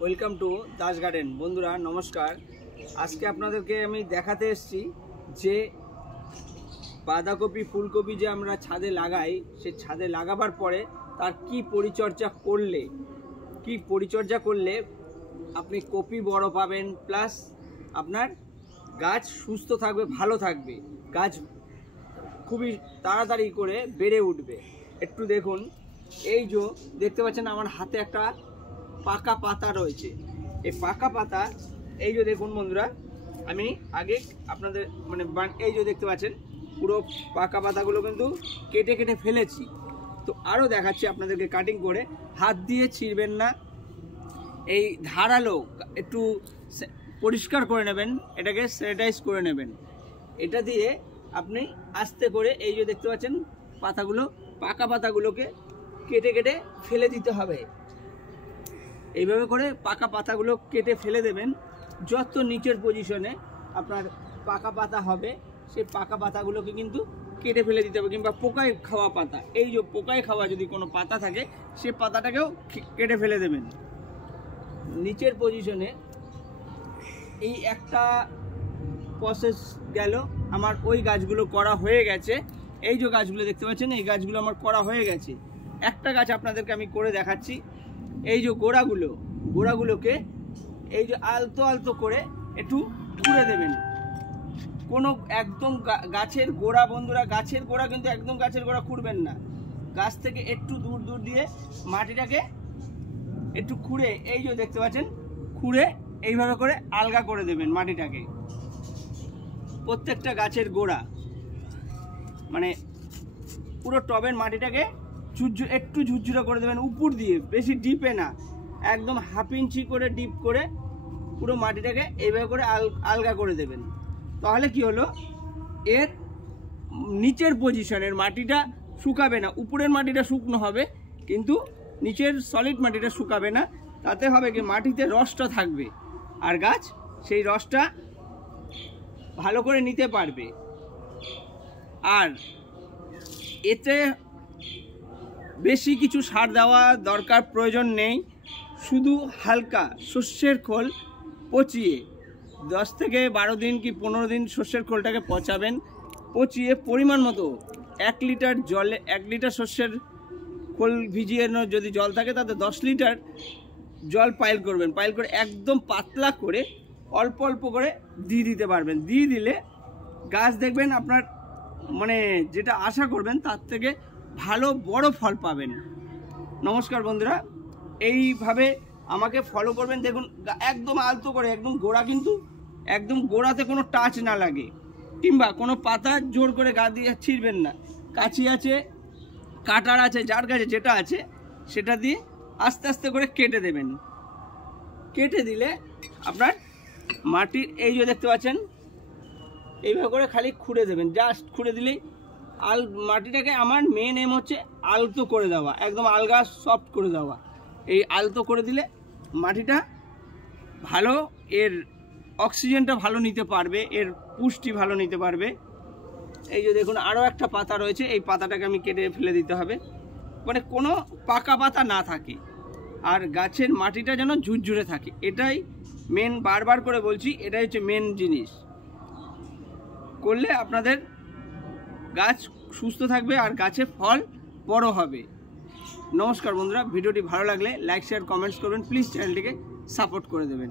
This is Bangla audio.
Welcome to Das garden. বন্ধুরা নমস্কার। আজকে আপনাদেরকে আমি দেখাতে এসেছি যে বাঁধাকপি ফুলকপি যে আমরা ছাদে লাগাই, সে ছাদে লাগাবার পরে তার কি পরিচর্যা করলে আপনি কপি বড় পাবেন, প্লাস আপনার গাছ সুস্থ থাকবে, ভালো থাকবে, গাছ খুবই তাড়াতাড়ি করে বেড়ে উঠবে। একটু দেখুন, এই যে দেখতে পাচ্ছেন আমার হাতে একটা পাকা পাতা রয়েছে। এই পাকা পাতা, এই যে দেখুন বন্ধুরা, আমি আগে আপনাদের এই যে দেখতে পাচ্ছেন পুরো পাকা পাতাগুলো কিন্তু কেটে কেটে ফেলেছি। তো আরও দেখাচ্ছি আপনাদেরকে কাটিং করে। হাত দিয়ে ছিঁড়বেন না, এই ধারালো একটু পরিষ্কার করে নেবেন, এটাকে স্যানিটাইজ করে নেবেন। এটা দিয়ে আপনি আস্তে করে এই যে দেখতে পাচ্ছেন পাতাগুলো, পাকা পাতাগুলোকে কেটে কেটে ফেলে দিতে হবে। এইভাবে করে পাকা পাতাগুলো কেটে ফেলে দেবেন। যত নিচের পজিশনে আপনার পাকা পাতা হবে, সেই পাকা পাতাগুলোকে কিন্তু কেটে ফেলে দিতে হবে। কিংবা পোকায় খাওয়া পাতা, এই যে পোকায় খাওয়া যদি কোনো পাতা থাকে, সেই পাতাটাকেও কেটে ফেলে দেবেন। নিচের পজিশনে এই একটা প্রসেস গেল। আমার ওই গাছগুলো করা হয়ে গেছে। এই যে গাছগুলো দেখতে পাচ্ছেন, এই গাছগুলো আমার করা হয়ে গেছে। একটা গাছ আপনাদেরকে আমি করে দেখাচ্ছি। এই যে গোড়াগুলোকে এই যে আলতো আলতো করে একটু খুঁড়ে দেবেন। কোনো একদম গাছের গোড়া, বন্ধুরা গাছের গোড়া কিন্তু একদম গাছের গোড়া খুঁড়বেন না। গাছ থেকে একটু দূর দূর দিয়ে মাটিটাকে একটু খুঁড়ে, এই যে দেখতে পাচ্ছেন, খুঁড়ে এইভাবে করে আলগা করে দেবেন মাটিটাকে। প্রত্যেকটা গাছের গোড়া পুরো টবের মাটিটাকে একটু ঝুরঝুরে করে দেবেন, উপর দিয়ে, বেশি ডিপে না, একদম হাফ ইঞ্চি করে ডিপ করে পুরো মাটিটাকে এইভাবে করে আলগা করে দেবেন। তাহলে কি হলো, এর নিচের পজিশনের মাটিটা শুকাবে না, উপরের মাটিটা শুকনো হবে, কিন্তু নিচের সলিড মাটিটা শুকাবে না। তাতে হবে কি, মাটিতে রসটা থাকবে, আর গাছ সেই রসটা ভালো করে নিতে পারবে। আর এতে বেশি কিছু সার দেওয়া দরকার প্রয়োজন নেই। শুধু হালকা সর্ষের খোল পচিয়ে 10 থেকে 12 দিন কি 15 দিন সর্ষের খোলটাকে পচাবেন। পচিয়ে পরিমাণ মতো 1 লিটার জলে, 1 লিটার সর্ষের খোল ভিজিয়ে যদি জল থাকে, তাতে 10 লিটার জল পাইল করবেন। পাইল করে একদম পাতলা করে অল্প অল্প করে দিয়ে দিতে পারবেন। দিয়ে দিলে গাছ দেখবেন আপনার যেটা আশা করবেন তার থেকে ভালো বড় ফল পাবেন। নমস্কার বন্ধুরা, এইভাবে আমাকে ফলো করবেন। দেখুন একদম আলতো করে, একদম গোড়া, কিন্তু একদম গোড়াতে কোনো টাচ না লাগে, কিংবা কোনো পাতা জোর করে গা দিয়ে ছিঁড়বেন না। কাঁচি আছে, কাটার আছে, যার কাছে যেটা আছে সেটা দিয়ে আস্তে আস্তে করে কেটে দেবেন। কেটে দিলে আপনার মাটির, এই যে দেখতে পাচ্ছেন, এইভাবে করে খালি খুঁড়ে দেবেন। জাস্ট খুঁড়ে দিলেই মাটিটাকে, আমার মেন এম হচ্ছে আলতো করে দেওয়া, একদম আলগা সফট করে দেওয়া। এই আলতো করে দিলে মাটিটা ভালো, এর অক্সিজেনটা ভালো নিতে পারবে, এর পুষ্টি ভালো নিতে পারবে। এই যে দেখুন আরও একটা পাতা রয়েছে, এই পাতাটাকে আমি কেটে ফেলে দিতে হবে, কোনো পাকা পাতা না থাকে, আর গাছের মাটিটা যেন ঝুরঝুরে থাকে। এটাই মেন, বারবার করে বলছি, এটাই হচ্ছে মেন জিনিস। করলে আপনাদের গাছ সুস্থ থাকবে আর গাছে ফল বড় হবে। নমস্কার বন্ধুরা, ভিডিওটি ভালো লাগলে লাইক, শেয়ার, কমেন্টস করবেন। প্লিজ চ্যানেলটিকে সাপোর্ট করে দেবেন।